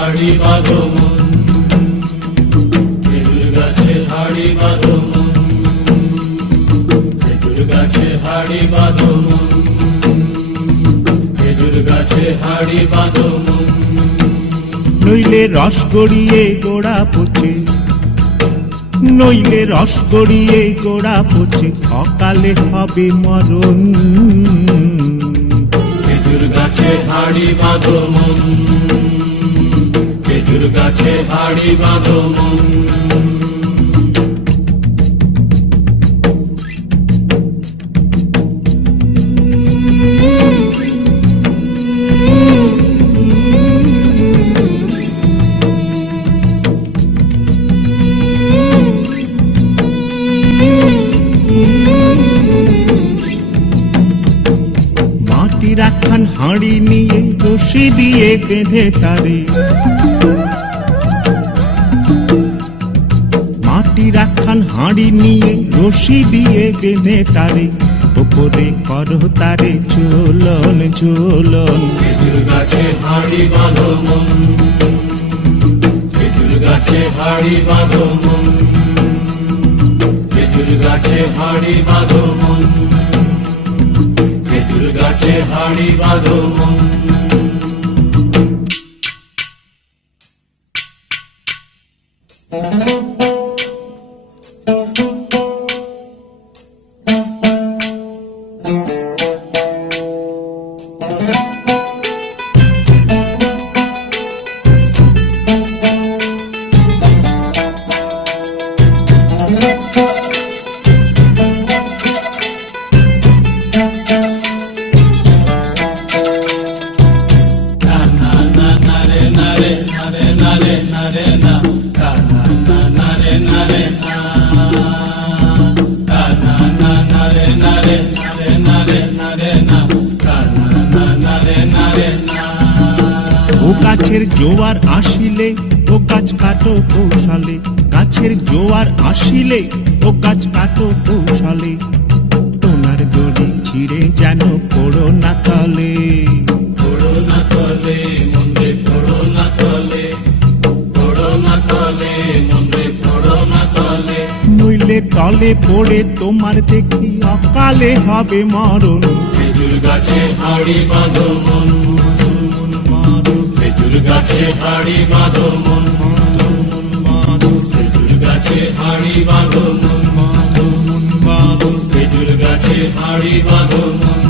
হাড়ি বাঁধো মন, খেজুর গাছে হাড়ি বাঁধো মন, খেজুর গাছে হাড়ি বাঁধো মন, খেজুর গাছে হাড়ি বাঁধো মন। নইলে রস গড়িয়ে গোড়া পচে, নইলে রস গড়িয়ে গোড়া পচে, অকালে হবে মরণ। খেজুর গাছে হাড়ি বাঁধো মন, খেজুর গাছে হাড়ি বাঁধো মন। মাটির একখান হাঁড়ি নিয়ে রশি দিয়ে বেঁধে তারে, মাটির একখান হাঁড়ি নিয়ে রশি দিয়ে বেঁধে তারে, ওপরে করো তারে ঝোলন ঝোলন। খেজুর গাছে হাড়ি বাঁধো মন, খেজুর গাছে হাড়ি বাঁধো মন, খেজুর গাছে হাড়ি বাঁধো মন, খেজুর গাছে হাড়ি বাঁধো মন। ও গাছের জোয়ার আসিলে ও গাছ কাটো কৌশলে, গাছের জোয়ার আসিলে ও গাছ কাটো কৌশলে, তোমার দড়ি ছিঁড়ে যেন পড়ো না তলে। পড়ো না তলে মন্দ্রে পড়ো না তলে, পড়ো না তলে মন্দ্রে পড়ো না তলে। নইলে তলে পড়ে তোমার দেখি অকালে হবে মরণ। খেজুর গাছে হাড়ি বাঁধো মন, খেজুর গাছে হাড়ি বাঁধো মন, খেজুর গাছে হাড়ি বাঁধো মন, খেজুর গাছে হাড়ি বাঁধো মন।